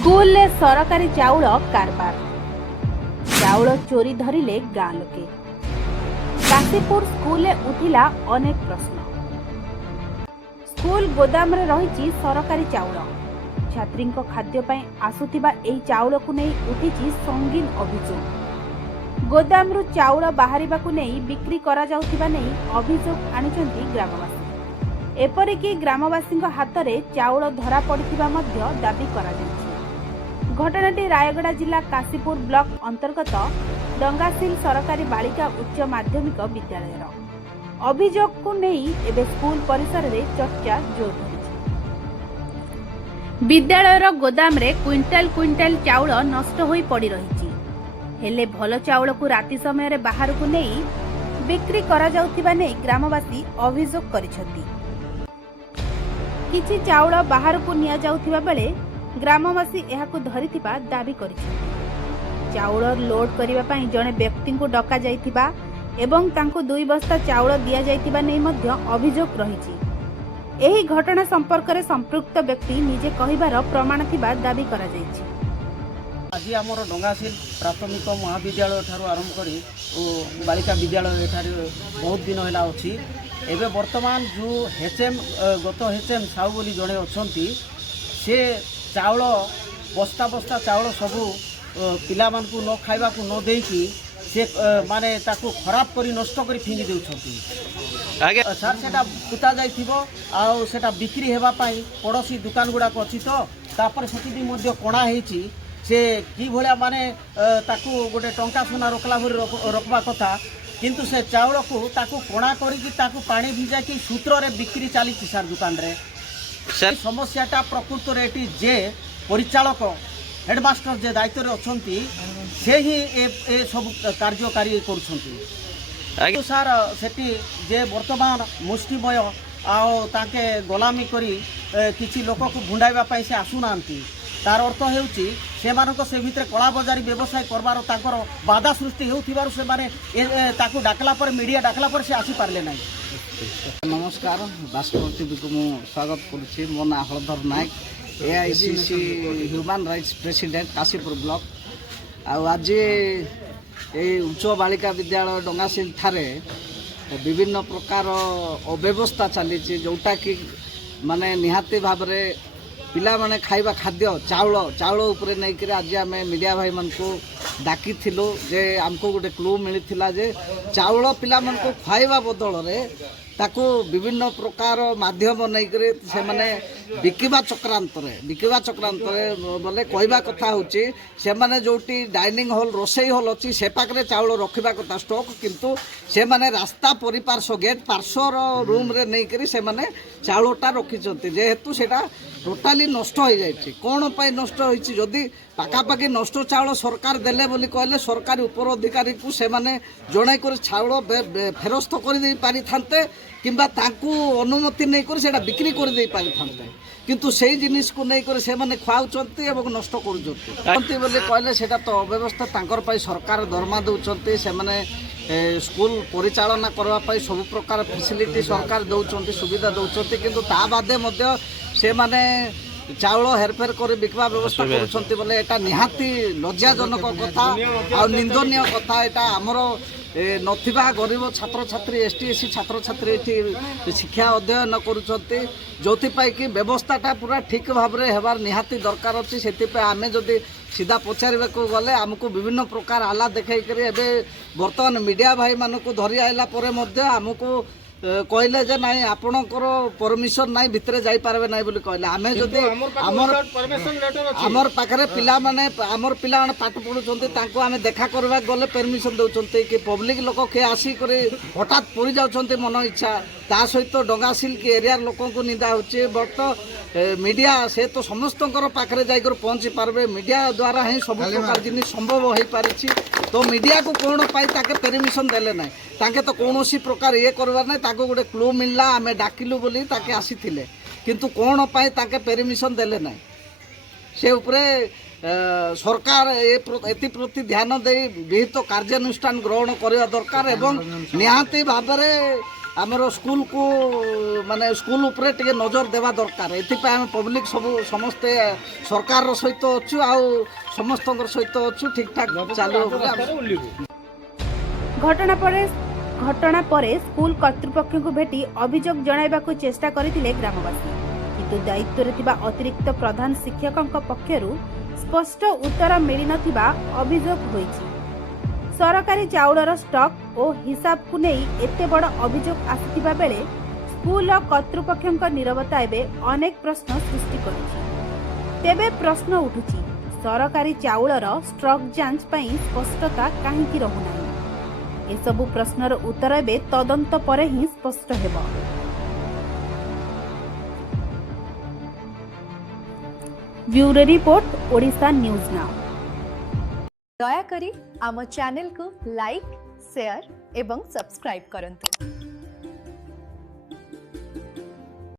School सरकारी चाउल कारबार चाउल चोरी धरिले गाँ लोके काशीपुर स्कूल उठिला अनेक प्रश्न। स्कूल गोदाम रे रही सरकारी चाउल छात्री खाद्य पई आसुथिबा एही चाउल को नहीं उठिछि संगीन अभियोग। गोदाम रु चाउल बाहरिबाकु नहीं बिक्री करा जाउथिबा नहीं अभियोग आनिचंती ग्रामवासी। एपरिकी ग्रामवासी हाथ में चाउल धरा पड़िथिबा मध्य दाबी करा जायछि। घटनाटी रायगड़ा जिला काशीपुर ब्लॉक अंतर्गत डंगासिल सरकारी बालिका उच्च माध्यमिक विद्यालय अभियोग को नहीं एबे स्कूल परिसर में चर्चा जोर धरिछि। विद्यालयर गोदाम रे क्विंटाल क्विंटाल चाउल नष्ट होई पड़ी रहिछि। हेले भल चाउल को राति समय रे बाहर को नहीं बिक्री करा जाउथिबा नै ग्रामवासी अभियोग करिसथि। किछि चाउल बाहर को निया जाउथिबा बेले ग्रामवासी एहाकु धरिथिबा दाबी करिसथि। चाउल लोड करिबा पई जणे व्यक्ति को डका जाइथिबा एवं तांको 2 बस्ता चाउल दिया जाइथिबा नै मध्य अभियोग रहिछि। एही घटना संपर्क रे संपृक्त व्यक्ति निजे कहिबार प्रमाण थिबा दाबी करा जाइछि। आज आम डंगासिल प्राथमिक महाविद्यालय ठारू आरंभ करी बालिका विद्यालय एठारे बहुत दिन है अच्छी। एवं वर्तमान जो हेचएम गत हेचएम साहू बोली जड़े अच्छा से चाउल बस्ता बस्ता चाउल सबू पिला मानकु न खाइबा को न देकी से माने ताकू खराब करी नष्ट करी फिंगी देउछंती। सर सेटा पुता जाइथिबो आ सेटा बिक्री हेबा पई पड़ोसी दुकान गुडा अछि तो तापर सेठी भी मध्य कोणा हेची से कि भलिया माने ताकू गोटे टंका सोना रखला भरी रखबा कथा किंतु से चाउल को ताकू कोणा करी ताकू पानी भिजा कि सूत्र रे बिक्री चली सर दुकान रे। समस्याटा प्रकृत रे एटी जे परिचालक हेडमास्टर जे दायित्व रे अछंती से ही ए सब कार्यकारी करूछंती। सर सेठी जे वर्तमान मुष्टिमय आओ ताके गोलामी करी किछि लोक को भुंडाइबा पई से आसुनांती तार अर्थ हेउची से मानको से भितर कला बजारी व्यवसाय करबार ताकर बाधा सृष्टि हेउथिबारु से माने ताकू डाकला पर मीडिया डाकला पर से आसी पारले नाही। नमस्कार भास्कर टीवी को मु स्वागत करुच्ची। मो ना हलधर नायक AICC human rights president Kashipur block. आज उच्च बालिका विद्यालय डंगासिल ठारे विभिन्न प्रकार अव्यवस्था चली जोटा कि माने निहाती भाव में पिला माने खाइबा खाद्य चाउल चाउल उपरे नहीं कि आज आम मीडिया भाई मान को डाकी जे आमको गोटे क्लू मिलता जे चाउल पिला मान को खाइबा बदल रे ताकू विभिन्न प्रकार माध्यम नहीं करे से माने बिकिबा चक्रांत बोले कहवा कथा होची से माने जोटी डाइनिंग हॉल रोसई हॉल अच्छी से पाखे चाउल रखा कथा स्टॉक किंतु से माने रास्ता परिपार्श्व गेट पार्श्वर रूम रे नहीं करी से माने चाउलटा रखिछंती जेहेतु सेटा टोटाली नष्ट हो जाइछि। कोन पाई नष्ट होइछि जदि पाखापाखि नष्ट चाउल सरकार देले बोली कहले सरकारी उपर अधिकारी को से माने जणाई कर चाउल फेरस्त कर दे पारि थांते किंबा तांकू अनुमति नहीं कर सेटा बिक्री कर दे पारि थांते किंतु सेही जिनिस को नहीं कर से माने खाउचंती एवं नष्ट करूचंती बोली कहले सेटा तो अव्यवस्था तांकर पाई सरकार दरमा दउचंती से माने स्कूल परिचालना करबा पाई सब प्रकार फैसिलिटी सरकार दउचंती सुविधा दउचंती किंतु ता बादे मध्य से माने चाउल हेरफेर कर बिकवा व्यवस्था करुछंती बोले एटा निहाती लज्जाजनक कथा आ निंदनीय कथा। एटा हमर नथिबा गरीब छात्र छात्री ST SC छात्र छात्री एठी शिक्षा अध्ययन करुछंती जोथि पाई कि व्यवस्थाटा पूरा ठीक भाव में हेबार निहाती दरकार अछि। सेति पे आमे जदि सीधा पचारे को गले आमको विभिन्न प्रकार आला देखाई करे एबे वर्तमान मीडिया भाई मानकु धरि आइला परे मध्य आमको कहले जे नाई आपणकर परमिशन नाई भितरे जाई पारबे नाई बोली कहले आमे जदि हमर पाखरे पिला माने हमर पिला माने पाठ पढुचंती तांको आमे देखा करबा गले परमिशन दउचंती कि पब्लिक लोक के आसी करे हठात पड़ी जाउचंती मन इच्छा ता सहित डंगासिल के एरिया लोक को निंदा होचे बट मीडिया से तो समस्तकर पाखरे जाई कर पहुंची पारबे मीडिया द्वारा ही सब प्रकार जिनिस संभव होई पारिछि। तो मीडिया को कोण पाई ताके परमिशन देले नाही ताके तो कोनोसी प्रकार ये करबार नाही ताको गोटे क्लू मिलला आमे डाकिलु बोली ताके आसीथिले किंतु कोण पाई ताके परमिशन देले नाही से उपरे सरकार एति प्रति ध्यान दे विहित कार्यानुष्ठान ग्रहण करवा दरकार एवं निहाती भाव में ଆମର ସ୍କୁଲକୁ ମାନେ ସ୍କୁଲ ଉପରେ ଟିକେ ନଜର ଦେବା ଦରକାର। ଏଥିପାଇଁ ଆମେ ପବ୍ଲିକ ସବୁ ସମସ୍ତେ ସରକାରର ସହିତ ଅଛୁ ଆଉ ସମସ୍ତଙ୍କର ସହିତ ଅଛୁ ଠିକ୍ ଠାକ୍ ଚାଲିବ ବୋଲି ଘଟଣା ପରେ ସ୍କୁଲ କର୍ତ୍ତୃପକ୍ଷଙ୍କୁ ଭେଟି ଅଭିଯୋଗ ଜଣାଇବାକୁ ଚେଷ୍ଟା କରିଥିଲେ ଗ୍ରାମବାସୀ, କିନ୍ତୁ ଦାୟିତ୍ୱରେ ଥିବା ଅତିରିକ୍ତ ପ୍ରଧାନ ଶିକ୍ଷକଙ୍କ ପକ୍ଷରୁ ସ୍ପଷ୍ଟ ଉତ୍ତର ମିଳିନଥିବା ଅଭିଯୋଗ ହୋଇଛି। ସରକାରୀ ଚାଉଳର ଷ୍ଟକ୍ ଓ ହିସାବକୁ ନେଇ ଏତେ ବଡ଼ ଅଭିଯୋଗ ଆସିଥିବା ବେଳେ ସ୍କୁଲ କର୍ତ୍ତୃପକ୍ଷଙ୍କ ନୀରବତା ଏବେ ଅନେକ ପ୍ରଶ୍ନ ସୃଷ୍ଟି କରୁଛି। ତେବେ ପ୍ରଶ୍ନ ଉଠୁଛି, ସରକାରୀ ଚାଉଳର ଷ୍ଟକ୍ ଯାଞ୍ଚ ପାଇଁ ସ୍ପଷ୍ଟତା କାହିଁକି ରହୁନାହିଁ? ଏସବୁ ପ୍ରଶ୍ନର ଉତ୍ତର ଏବେ ତଦନ୍ତ ପରେ ହିଁ ସ୍ପଷ୍ଟ ହେବ। Bureau report Odisha news now. दयाकरी आम चैनल को लाइक शेयर एवं सब्सक्राइब करंतु।